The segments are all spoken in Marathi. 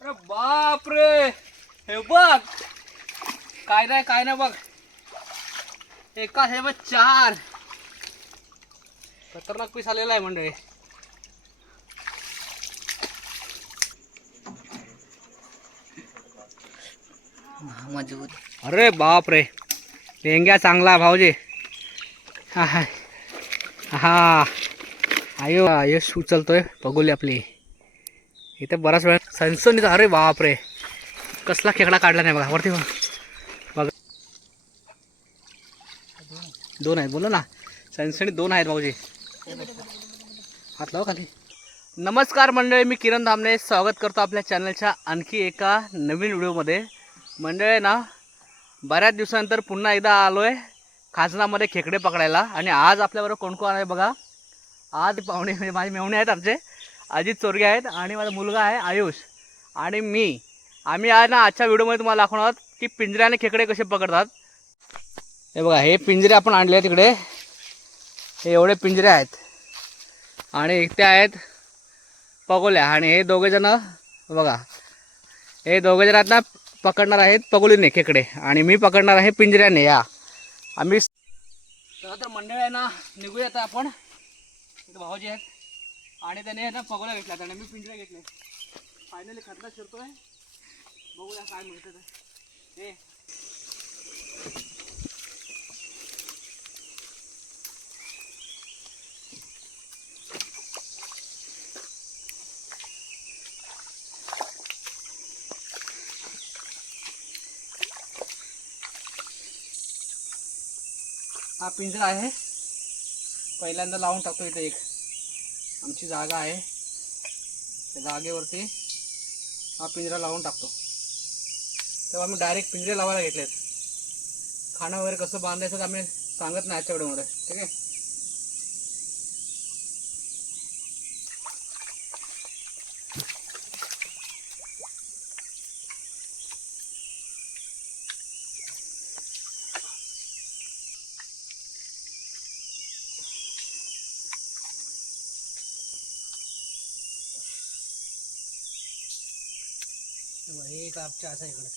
अरे बाप रे, हे बघ काय नाही बघ. एका हे बघ 4 खतरनाक पीस आलेला आहे मंडळी. मजबूत. अरे बाप रे, लेंग्या चांगला भाऊजी. हा हा हा, आयो यश उचलतोय बघूली आपली. इथे बराच वेळ सनसनीत. अरे बाप रे, कसला खेकडा काढला नाही बघा. वरती बघा 2 आहेत बोला ना, सनसनीत 2 आहेत भाऊजी. हात लाव खाली. नमस्कार मंडळी, मी किरण धामणे स्वागत करतो आपल्या चॅनलच्या आणखी एका नवीन व्हिडिओमध्ये. मंडळी ना, बऱ्याच दिवसानंतर पुन्हा एकदा आलो आहे खाजनामध्ये खेकडे पकडायला. आणि आज आपल्याबरोबर कोण कोण आहे बघा. आज पाहुणे म्हणजे माझे मेहुणे आहेत, आमचे अजित चोरगे आहेत आणि माझा मुलगा आहे आयुष आणि मी. आम्ही आज ना आजच्या व्हिडिओमध्ये तुम्हाला दाखवणार आहोत की पिंजऱ्याने खेकडे कसे पकडतात. हे बघा, हे पिंजरे आपण आणले आहेत तिकडे. हे एवढे पिंजरे आहेत आणि इथे आहेत पगोल्या. आणि हे दोघेजण बघा, हे दोघेजण आहेत ना पकडणार आहेत पगोलीने खेकडे आणि मी पकडणार आहे पिंजऱ्याने. या आम्ही तर मंडळ आहे ना, निघूया आता आपण. इथे भाऊजी आहेत आणि त्याने ना पगोल्या घेतल्या आणि मी पिंजरे घेतले. फायनली खतला शिरतोय, बघूया काय मिळतं ते. हे हा पिंजरा आहे, पहिल्यांदा लावून टाकतो. इथे एक आमची जागा आहे, त्या जागेवरती हा पिंजरा लावून टाकतो. तेव्हा आम्ही डायरेक्ट पिंजरे लावायला घेतलेत. खाणं वगैरे कसं बांधायचं आम्ही सांगत नाही आजच्या व्हिडिओमध्ये, ठीक आहे. एक आपच्या असा इकडे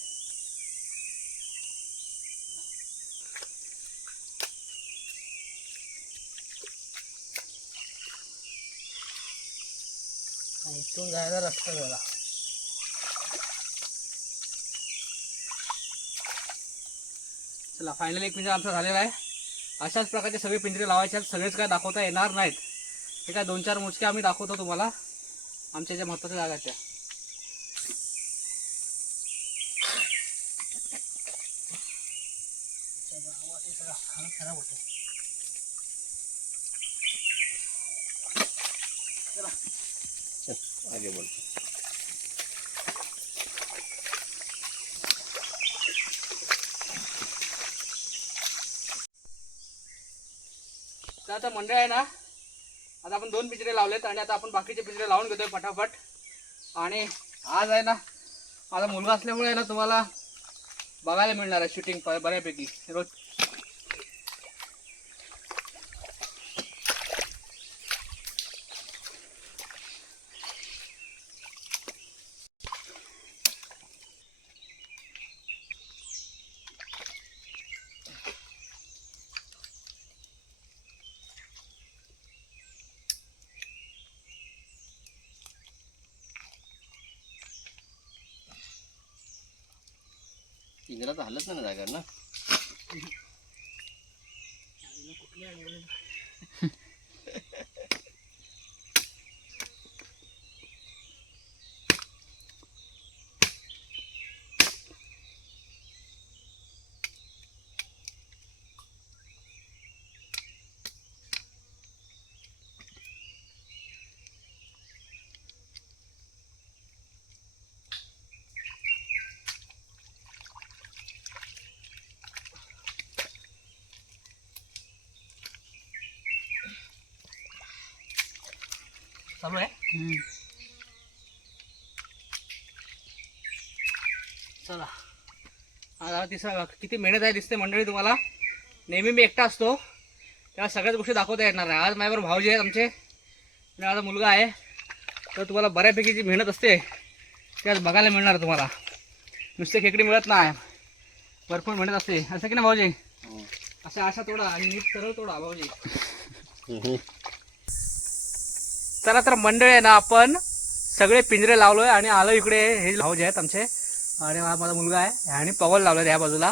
इथून जायला रस्ता झाला. चला, फायनली एक पिंजरा आमचा झालेला आहे. अशाच प्रकारचे सगळे पिंजरे लावायचे आहेत. सगळेच काय दाखवता येणार नाहीत, हे काय 2-4 मोजके आम्ही दाखवतो तुम्हाला आमच्या ज्या महत्त्वाच्या जागा आहेत त्या. खराब होते. चल आगे बोलतो. तर आता मंडळ आहे ना, आता आपण 2 पिंजरे लावलेत आणि आता आपण बाकीचे पिंजरे लावून घेतोय फटाफट. आणि आज आहे ना, माझा मुलगा असल्यामुळे आहे ना, तुम्हाला बघायला मिळणार आहे शूटिंग बऱ्यापैकी रोज. पिंजरा तर हलत नाही ना जागा ना. चालू आहे. चला, आज तिसरा किती मेहनत आहे दिसते मंडळी तुम्हाला. नेहमी मी एकटा असतो तेव्हा सगळ्याच गोष्टी दाखवता येणार नाही. आज माझ्याबरोबर भाऊजी आहेत आमचे आणि माझा मुलगा आहे, तर तुम्हाला बऱ्यापैकी जी मेहनत असते त्यात बघायला मिळणार तुम्हाला. नुसते खेकडी मिळत नाही, भरपूर मिळत असते, असं की ना भाऊजी. अशा अशा तोडा आणि नीट सरळ तोडा भाऊजी. चला तर मंडळी आहे ना, आपण सगळे पिंजरे लावलोय आणि आलो इकडे. हे भाऊजी आहेत आमचे आणि हा माझा मुलगा आहे आणि पगोल लावले ह्या बाजूला.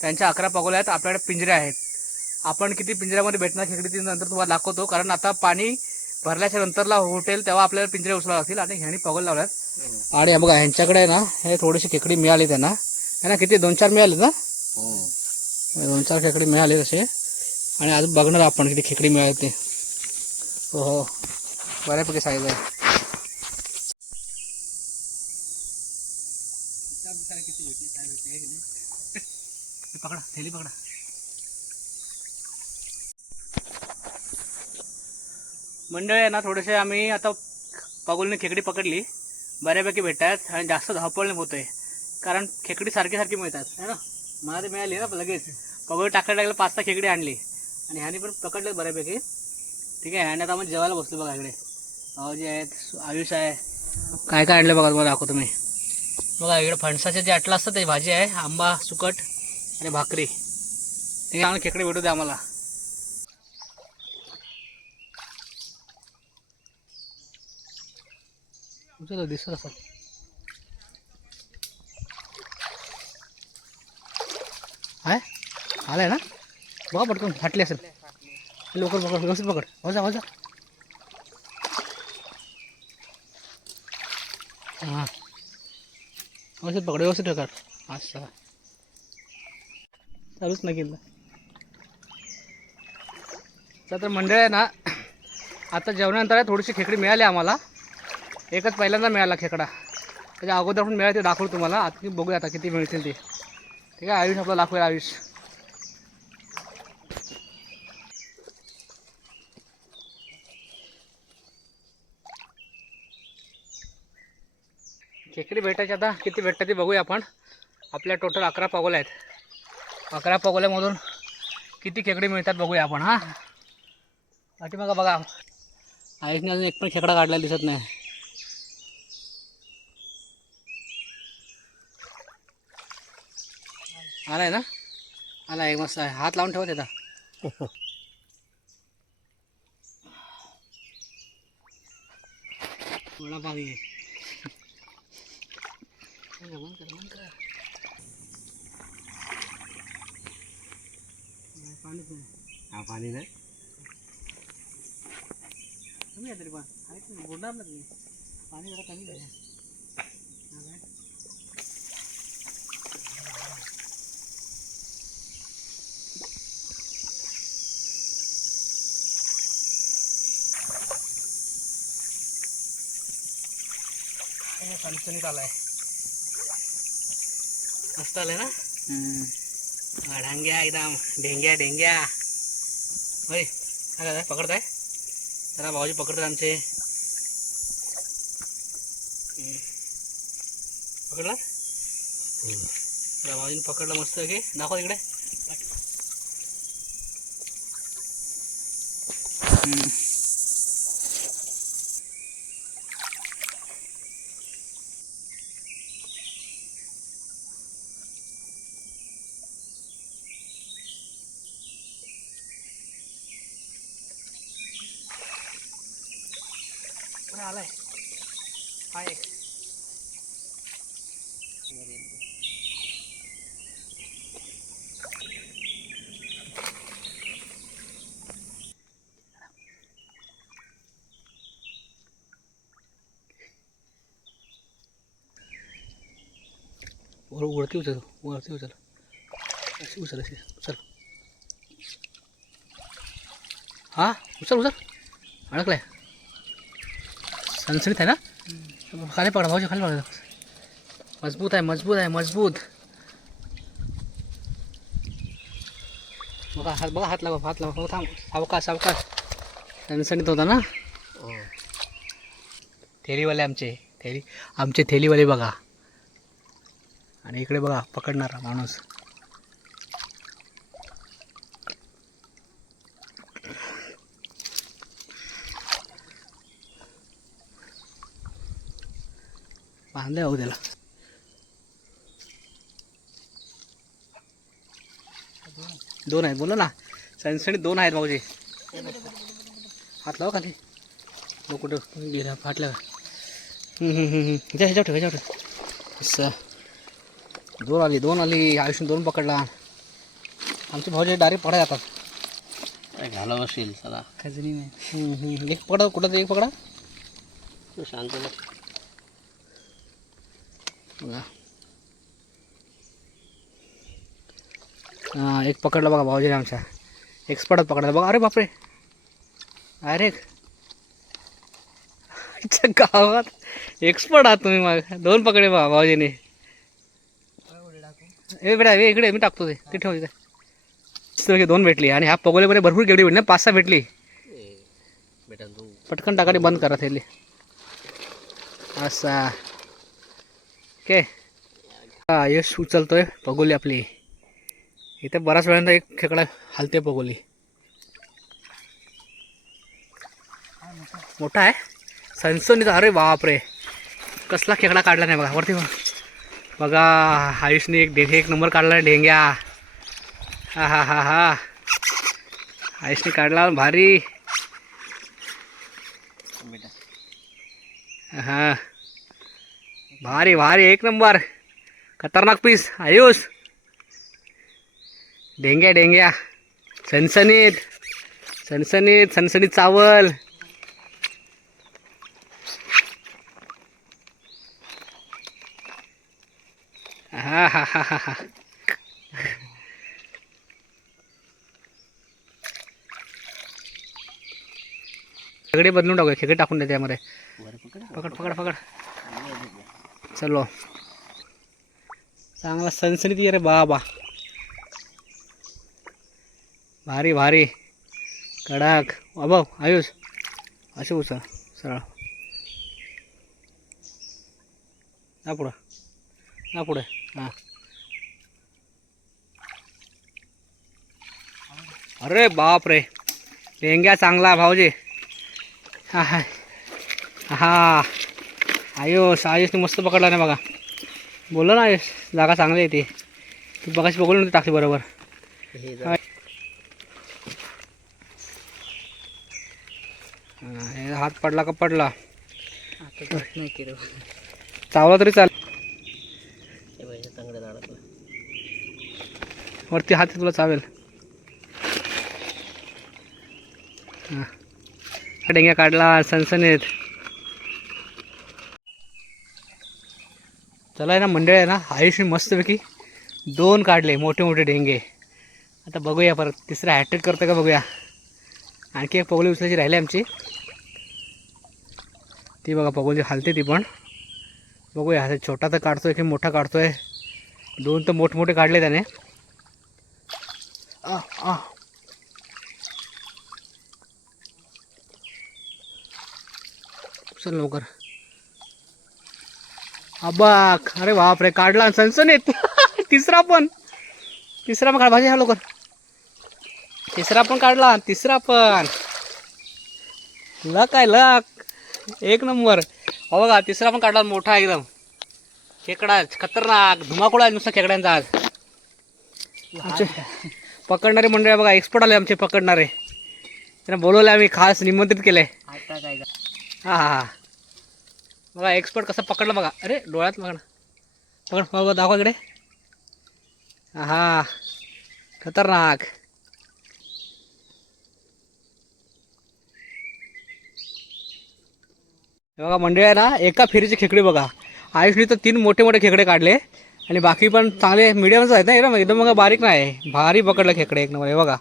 त्यांच्या 11 पगोल आहेत. आपल्याकडे पिंजरे आहेत. आपण किती पिंजऱ्यामध्ये भेटणार खेकडी ती नंतर तुम्हाला दाखवतो, कारण आता पाणी भरल्याच्या नंतरला होटेल तेव्हा आपल्याला पिंजरे उचलावे लागतील. आणि ह्यांनी पगोल लावल्यात. आणि हे बघा ह्यांच्याकडे आहे ना, हे थोडीशी खेकडी मिळाली त्यांना. है ना, किती 2-4 मिळाली ना, 2-4 खेकडी मिळाली तसे. आणि अजून बघणार आपण किती खेकडी मिळाली ते. हो, बऱ्यापैकी साईज आहे. पकडा, थैली पकडा. मंडळी आहे ना, थोडेसे आम्ही आता पगोलने खेकडी पकडली, बऱ्यापैकी भेटतात आणि जास्त धावपळ नाही होतंय, कारण खेकडी सारखी सारखी मिळतात है ना. मला ते मिळाली ना लगेच. पगोल टाकायला लागलं, 5-6 खेकडी आणली आणि ह्यानी पण पकडले बऱ्यापैकी. ठीक आहे. आणि आता आपण जेवायला बसलो बघा. इकडे भाऊजी आहेत, आयुष आहे. काय काय आणलं बघा, तुम्हाला दाखवतो मी. बघा इकडे फणसाचे जे आटलं असतं त्याची भाजी आहे, आंबा सुकट आणि भाकरी. ठीक आहे. खेकडे भेटू द्या आम्हाला. दिसत असं आहे. आलाय ना बघा, पटकन फाटली असेल. लवकर पकड, व्यवस्थित पकड. वजा वजा. हां, व्यवस्थित पकड, व्यवस्थित ठेवतात. असं चालूच नाही केलं. तर मंडळ आहे ना, आता जेवणानंतर थोडीशी खेकडी मिळाली आम्हाला. एकच पहिल्यांदा मिळाला खेकडा. त्याच्या अगोदर पण मिळाले, ते दाखवतो तुम्हाला. आता बघूया आता किती मिळतील ते. ठीक आहे. आयुष आपला दाखवेल, आयुष. खेकडी भेटायची आता किती भेटतात ते बघूया आपण. आपल्या टोटल 11 पगोल आहेत. 11 पगोल्यामधून किती खेकडी मिळतात बघूया आपण. हां, बाकी बघा बघा, आयुषने अजून एक पण खेकडा काढलेला दिसत नाही. आलाय ना, आला एक मस्त आहे. हात लावून ठेवत येतात. थोडा पाणी आहे. पाणी नाही कमी आहे तरी पण आहे, बोलणार ना तुम्ही. पाणी जरा कमी आहे. सनसनीत आलाय, मस्त आलाय ना. ढांग्या एकदम, ढेंग्या ढेंग्या. होय काय पकडताय? जरा भाऊजी पकडतात आमचे. पकडला भाऊजीने, पकडलं मस्त की. दाखव इकडे. आलाय हा एक. वरती उचल, वरती उचल, अशी उचल, अशी उचल. हा उचल उचल. अडकलाय. सनसनीत आहे ना. खाली पकडा भाऊजी, खाली पकडा. मजबूत आहे, मजबूत आहे, मजबूत. बघा हात, बघा हात लावा, हात लावा. थांब, सावकाश सावकाश. सनसनीत होता ना. थेलीवाले आमचे, आमचे थेलीवाले बघा. आणि इकडे बघा पकडणारा माणूस. बांधले हो त्याला. दोन आहेत बोला ना. सणसणी दोन आहेत भाऊजी. हात लावा खाली. मग कुठं गेला फाटलं का? ह्याच्यावर ठेव ह्याच्यावर ठेव. असं दोन आली आयुष्य दोन पकडला. आमचे भाऊजी डायरेक्ट पडा जातात. काय घालावं असेल चला. खजनी नाही. एक पकडा कुठं एक पकडा. तू शांत बस. बघा हां एक पकडला बघा भाऊजीने आमच्या. एक्सपर्टच पकडला बघा. अरे बापरे अरे गावात एक्सपर्ट आहात तुम्ही. मग दोन पकडे बघा भाऊजीने. ए बेटा इकडे मी टाकतो ते ठेव तिथे. दोन भेटली आणि ह्या पगोलेमध्ये भरपूर गेवडी भेटली. 5-6 भेटली. बेटा तू पटकन टाकाडी बंद करा थेली. असा ओके. यश उचलतोय पगोली आपली. इथे बऱ्याच वेळानं एक खेकडा हलते पगोली. मोठा आहे सनसनीचा. अरे बापरे कसला खेकडा काढला नाही बघा. वरती बघा आयुषने एक नंबर काढला ढेंग्या. हा हा हा हा आयुषने काढला भारी. बेटा हा भारी भारी एक नंबर खतरनाक पीस आयुष. ढेंग्या ढेंग्या सनसनीत सनसनीत सनसनीत चावल. हा हा हा हा हा खेकडे बदलून टाकूया. खेकडे टाकून द्या त्यामध्ये. वर पकड. पकड पकड पकड. चलो चांगला सनसनीत ये रे बाबा. भारी भारी कडक. अभाव आयुष असे उचल सरळ. ना पुढं ना पुढे. हां अरे बाप रे ढेंग्या चांगला भाऊजी. हा हा हा आयुषने मस्त पकडला नाही बघा. बोललो ना आयुष जागा चांगली आहे ती. तू बघाशी बघून टाकली बरोबर. हे हात पडला का पडला. चावला तरी चाल. चांगलं झाड वरती हात तुला चावेल. हां डेंग्या काढला सनसनीत. चला आहे ना मंडळ आहे ना. आयुषने मस्तपैकी 2 काढले मोठे मोठे ढेंगे. आता बघूया परत तिसरा हॅट्रिक करतं का बघूया. आणखी एक पगोली उचलायची राहिली आमची. ती बघा पगोली हालते ती पण. बघूया हा छोटा तर काढतोय की मोठा काढतोय. 2 तर मोठमोठे काढले त्याने. चल लवकर. अबाक अरे बापरे काढला सनसनीत. तिसरा पण काढ भाजी. हा लवकर. तिसरा पण काढला. तिसरा पण लक आहे लक एक नंबर. हो बघा तिसरा पण काढला मोठा एकदम. खेकडा खतरनाक धुमाकूळ आहे नुसता खेकड्यांचा आज. आमचे पकडणारे मंडळी बघा एक्सपर्ट आले आमचे पकडणारे. त्यांना बोलवले आम्ही खास निमंत्रित केले. हां हां हां बघा एक्सपर्ट कसं पकडलं बघा. अरे डोळ्यात बघा ना. पकड बघा दाखवा इकडे. हा खतरनाक. बघा मंडळी आहे ना एका फेरीचे खेकडे बघा. आयुषने तर 3 मोठे मोठे खेकडे काढले आणि बाकी पण चांगले मिडियमच आहेत ना. एकदम बघा बारीक नाही. भारी पकडलं खेकडे एक नंबर. हे बघा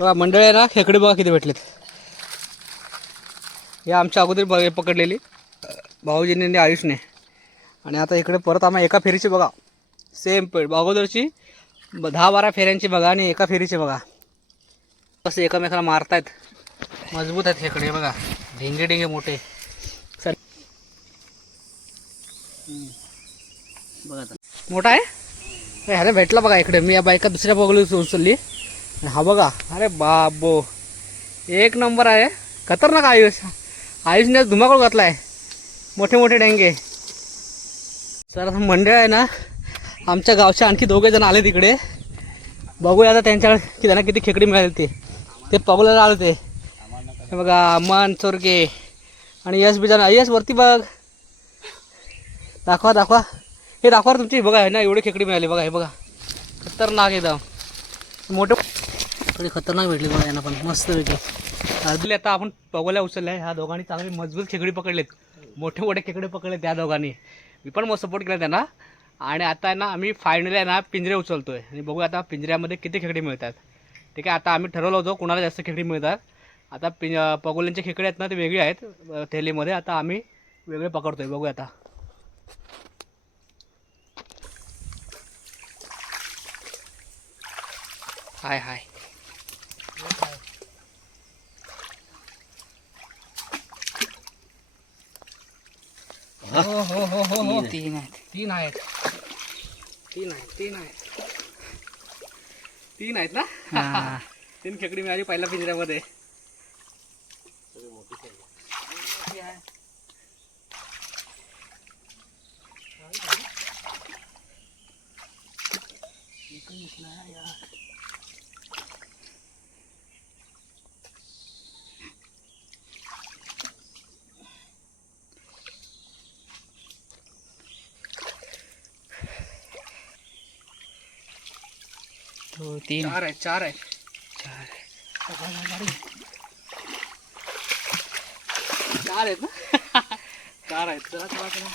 बघा मंडळी आहे ना, खेकडे बघा किती भेटलेत. हे आमच्या अगोदर पकडलेली भाऊजींनी आणि आयुषने. आणि आता इकडे परत आम्हाला एका फेरीची बघा सेम पेड अगोदरची 10-12 फेऱ्यांची बघा आणि एका फेरीची बघा कसं एकामेकाला मारतायत. मजबूत आहेत खेकडे बघा, ढेंगे ढेंगे मोठे. सर बघा आता. मोठा आहे. अरे भेटला बघा इकडे. मी या बायका दुसऱ्या बघली उचलली. हा बघा, अरे बाबो एक नंबर आहे. खतरनाक आयुषने धुमाकूळ घातला आहे. मोठे मोठे डेंगे. सर मंडळ आहे ना, आमच्या गावच्या आणखी 2 जण आले तिकडे. बघूया आता त्यांच्याकडे की त्यांना किती खेकडी मिळाली. ते पगोला आले ते. हे बघा अमन चोरगे आणि यश बिजाना. यश वरती बघ, दाखवा दाखवा. हे दाखवा तुमची. बघा आहे ना, एवढी खेकडी मिळाली बघा. हे बघा खतरनाक एकदम मोठे. थोडी खतरनाक भेटली बघा यांना पण मस्त वेगळी. अर्धली आता आपण पगोल्या उचलल्या. ह्या दोघांनी चांगली मजबूत खेकडी पकडलेत. मोठे मोठे खेकडे पकडले त्या दोघांनी. मी पण मग सपोर्ट केला त्यांना. आणि आता आहे ना आम्ही फायनली आहे ना पिंजरे उचलतोय आणि बघूया आता पिंजऱ्यामध्ये किती खेकडी मिळतात. ठीक आहे, आता आम्ही ठरवलं होतं कुणाला जास्त खेकडी मिळतात. आता पगोल्यांचे खेकडे आहेत ना ते वेगळे आहेत थैलीमध्ये. आता आम्ही वेगळे पकडतोय. बघूया आता. हाय हाय हो हो हो हो हो. 3 आहेत. 3 आहेत. 3 आहेत. 3 आहेत. 3 आहेत ना. 3 खेकडी मिळाली पहिल्या पिंजऱ्यामध्ये. तो 3 4 आहेत. 4 आहेत. 4 आहेत ना. 4 आहेत. चला चला चला.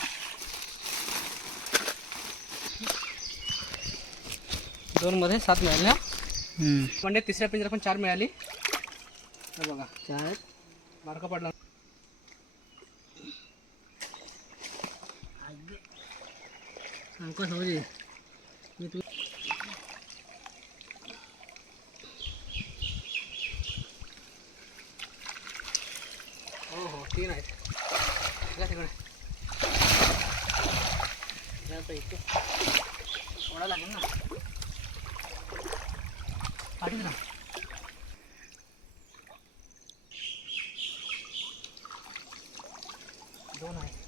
दोन मध्ये 7 मिळाल्या. म्हणजे तिसऱ्या पिंजऱ्यात पण 4 मिळाली. हे बघा 4 आहेत. मार्क पडला. अंकस भाऊजी मी तू हो हो 3 आहेत. जा तिकडे. जाता इथे थोडा लागेल ना. पाठी ना. 2 आहेत.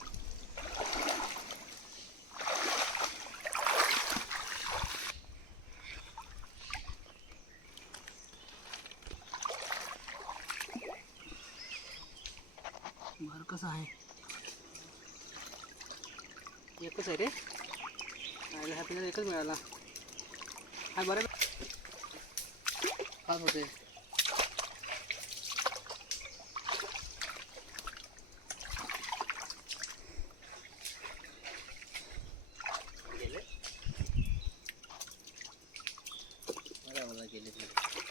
मार कसा आहे. एकच आहे रे. ह्या पिण्याला एकच मिळाला. हा बरं पाच होते.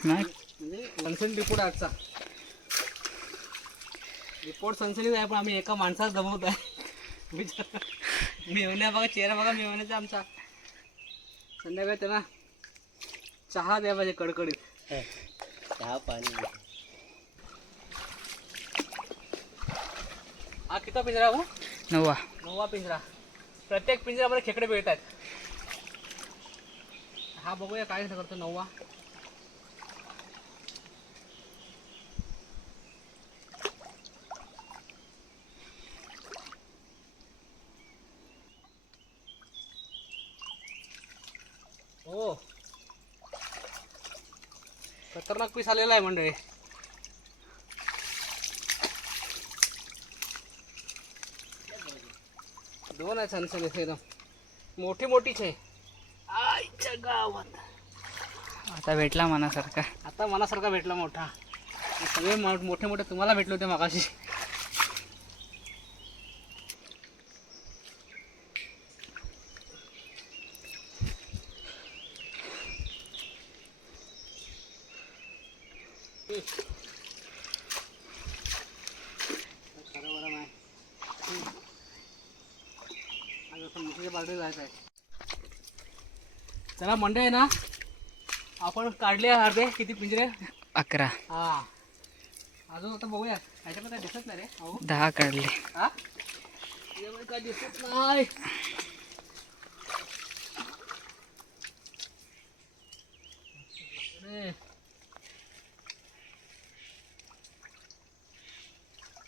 म्हणजे सनसनी रिपोर्ट आजचा रिपोर्ट सनसनीच आहे. पण आम्ही एका माणसाला दमवत आहे. मेवण्या बघा, चेहरा बघा मेवण्याचा आमचा. संध्याकाळी त्यांना चहा द्या पाहिजे कडकडीत. चहा पाणी. हा किती पिंजरा हो. 9वा पिंजरा. प्रत्येक पिंजऱ्यामध्ये खेकडे मिळतात. हा बघूया काय करतो. 9वा. हो खतरनाक पीस आलेला आहे मंडळी. दोन आहेत सनसनी एकदम मोठी मोठीच आहे. आईच्या गावात आता भेटला मनासारखा. आता मनासारखा भेटला मोठा. सगळे मोठे मोठे तुम्हाला भेटले होते मागाशी. खरं बरं नाही आज असं मोठीच्या बाजूला जायचं आहे. चला मंडळी आहे ना, आपण काढले अर्धे किती पिंजरे 11 हा. अजून आता बघूया ह्याच्यामध्ये दिसत नाही रे अहो. 10 काढले. हा याच्यामध्ये काय दिसत नाही.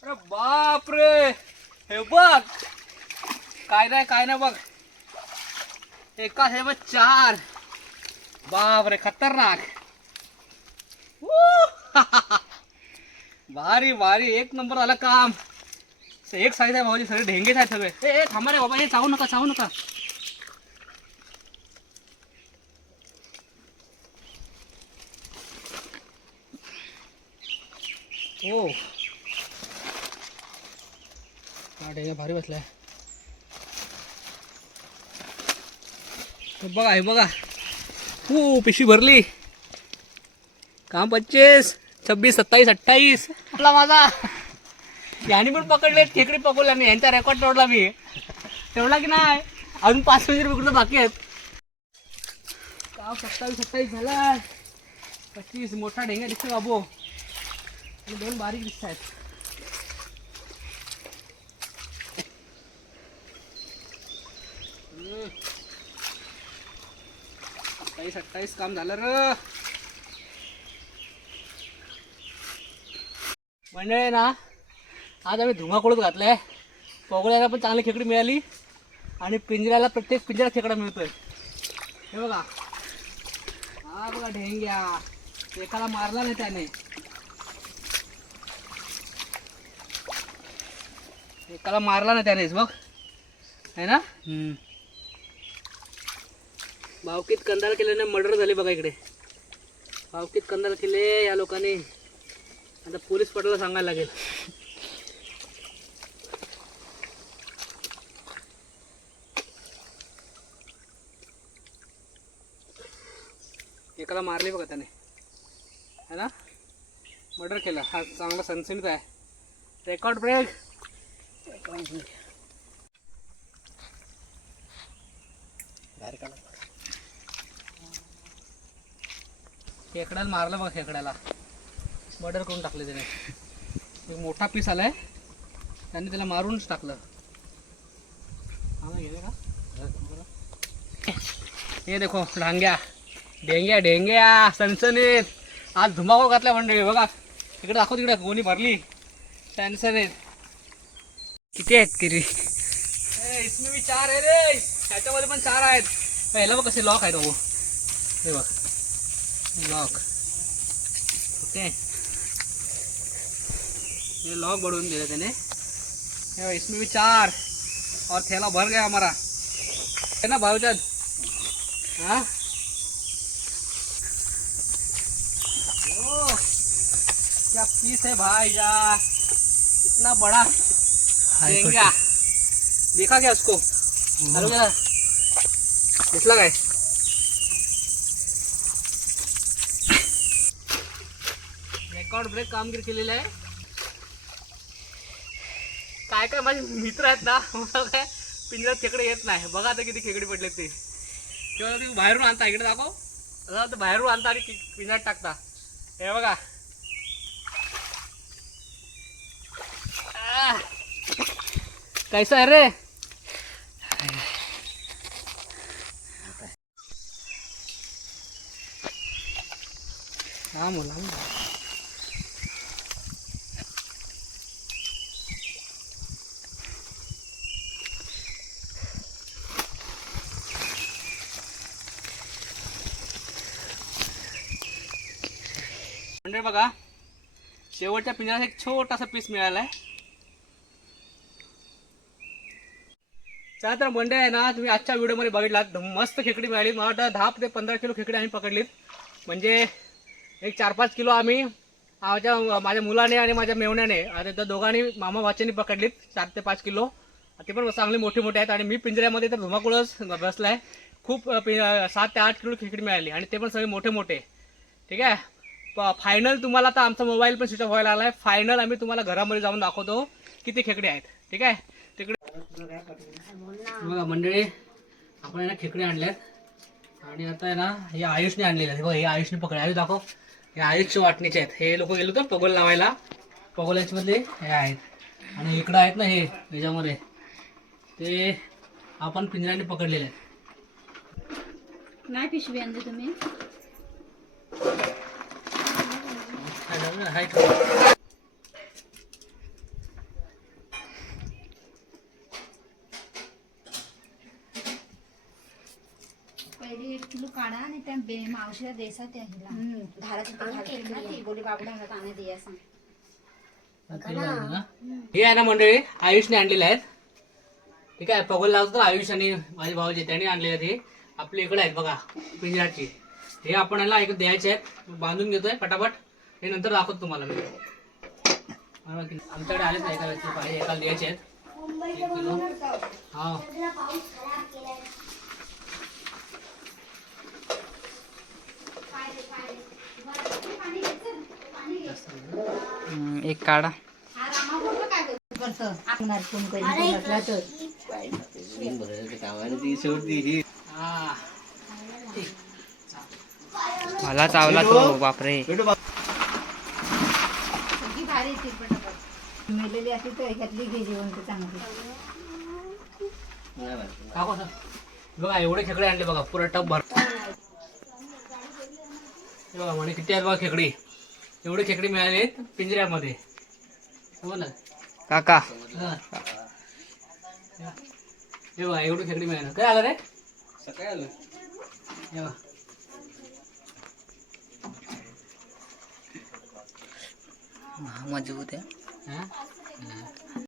अरे बाप रे, हे बघ काय नाही बघ, एका हे बघ 4. बाप रे खतरनाक. भारी भारी एक नंबर आला काम. एक साईज आहे भाऊजी, सगळे ढेंगेच आहेत सगळे. ए थांबा रे बाबा, हे चावू नका. ओ हा ढेंगे भारी बसलाय. बघा हे बघा, पिशवी भरली. काम 25, 26, 27, 28 आपला माझा. यांनी पण पकडले, खेकडी पकडला नाही, यांचा रेकॉर्ड तोडला मी. तेवढा की नाही, अजून 500 रुपये बाकी आहेत. काम 27-28 झाला. 25 मोठा ढेंगा दिसतो बाबू, आणि 2 बारीक दिसत आहेत. 27-28 काम झालं र. म्हणजे ना आज आम्ही धुमाकूळच घातलाय. पगोळ्याला पण चांगली खेकडी मिळाली आणि पिंजऱ्याला प्रत्येक पिंजऱ्यात खेकडा मिळतोय. हे बघा, हा बघा ढेंग्या, एकाला मारला नाही त्याने. एकाला मारला नाही त्यानेच बघ, है ना. भावकीत कंदाल केल्याने मर्डर झाले बघा इकडे. भावकीत कंदाल केले या लोकांनी. आता पोलीस पाटलाला सांगायला लागेल. एकाला मारले बघा त्याने, है ना, मर्डर केला. हा चांगला सनसेट आहे. Record break. खेकड्याला मारलं बघा, खेकड्याला मर्डर करून टाकले त्याने. एक मोठा पीस आलाय, त्यांनी त्याला मारूनच टाकलं. हे देखो ढांग्या, ढेंग्या सनसनीत. आज धुमाकूळ घातल्या मंडळी बघा. इकडे दाखव, तिकडे गोणी भरली सनसनीत. किती आहेत किरी? इसमें भी 4 आहे रे, त्याच्यामध्ये पण 4 आहेत. ह्याला बघ कसे लॉक आहेत बाबू. हे बघ लॉक. ओके, ये लॉक बढ़ोन दिया तेने. इसमें भी 4 और थैला भर गया हमारा, है ना भावचंद. हाँ क्या पीस है भाई जा, इतना बड़ा ढेंगा. देखा क्या उसको? हेलो क्या दिसला काय? रेकॉर्ड ब्रेक कामगिरी केलेलं आहे. काय माझे मित्र आहेत ना, मला काय पिंजऱ्यात खेकडे येत नाही. बघा आता किती खेकडे पडले ते. तेव्हा ते बाहेरून आणता, इकडे दाखव. आता बाहेरून आणता आणि पिंजऱ्यात टाकता. हे बघा, कैसा आहे रे. हा मुला म्हणजे बघा, शेवटच्या पिंजऱ्यात एक छोटासा पीस मिळालाय. चला तर मंडळी आहे ना, तुम्ही आजच्या व्हिडिओमध्ये बघितलात. मस्त खेकडी मिळाली. मला वाटतं 10 ते 15 किलो खेकडी आम्ही पकडलीत. म्हणजे एक 4-5 किलो आम्ही माझ्या मुलाने आणि माझ्या मेवण्याने, आता त्या दोघांनी मामा भाच्यानी पकडलीत 4 ते 5 किलो. ते पण चांगले मोठे मोठे आहेत. आणि मी पिंजऱ्यामध्ये तर धुमाकूळच बसलाय. खूप 7 ते 8 किलो खेकडी मिळाली आणि ते पण सगळे मोठे मोठे. ठीक आहे, फायनल तुम्हाला आता आमचा मोबाईल पण स्विच ऑफ व्हायला आलाय. फायनल आम्ही तुम्हाला घरामध्ये जाऊन दाखवतो किती खेकडे आहेत. ठीक आहे. तिकडे बघा मंडळी, आपण ना खेकडे आणल्यात आणि आता आहे ना हे आयुषने आणलेले आहेत. बघा हे आयुषने पकडले. आयुष दाखव. हे आयुषच्या वाटणीचे आहेत. हे लोक गेलो तर पगोल लावायला. पगोल्याच्या मधले हे आहेत आणि इकडं आहेत ना हे ह्याच्यामध्ये ते आपण पिंजऱ्याने पकडलेले आहेत. नाही पिशवी आणली तुम्ही? हाय ठेव. पहिले 1 किलो काढा आणि त्या मावशीला देसा त्या हिला घालायची बोली बाबडा आणा द्या सांग. हे आहे ना मंडळी आयुषने आणलेले आहेत. ठीक आहे. पगोल लावतो तर आयुष आणि माझे भाऊजी त्यांनी आणलेले आहेत. हे आपल्या इकडे आहेत बघा पिंजऱ्याची. हे आपण याला एक द्यायचे आहेत. बांधून घेतोय पटापट. हे नंतर दाखवतो तुम्हाला मी. आमच्याकडे आलेच नाही एका व्यक्ती पाहिजे. एकाला द्यायचे आहेत 1 किलो. हा एक काढा. ती सोडती हा मला चावला तो. बापरे. भारी मेलेली अशी तर ह्यातली घे जेवण तर चांगली. काको सर बघा एवढे खेकडे आणले बघा. पुरा टप भर. हे बघा म्हणे किती आहेत बघा खेकडी. एवढे खेकडी मिळाले पिंजऱ्यामध्ये. समजलं काका हा. हे बघा एवढी खेकडी मिळाली. काय आलं रे सकाळी आलो. हे बघा. मजबूत आहे. हा?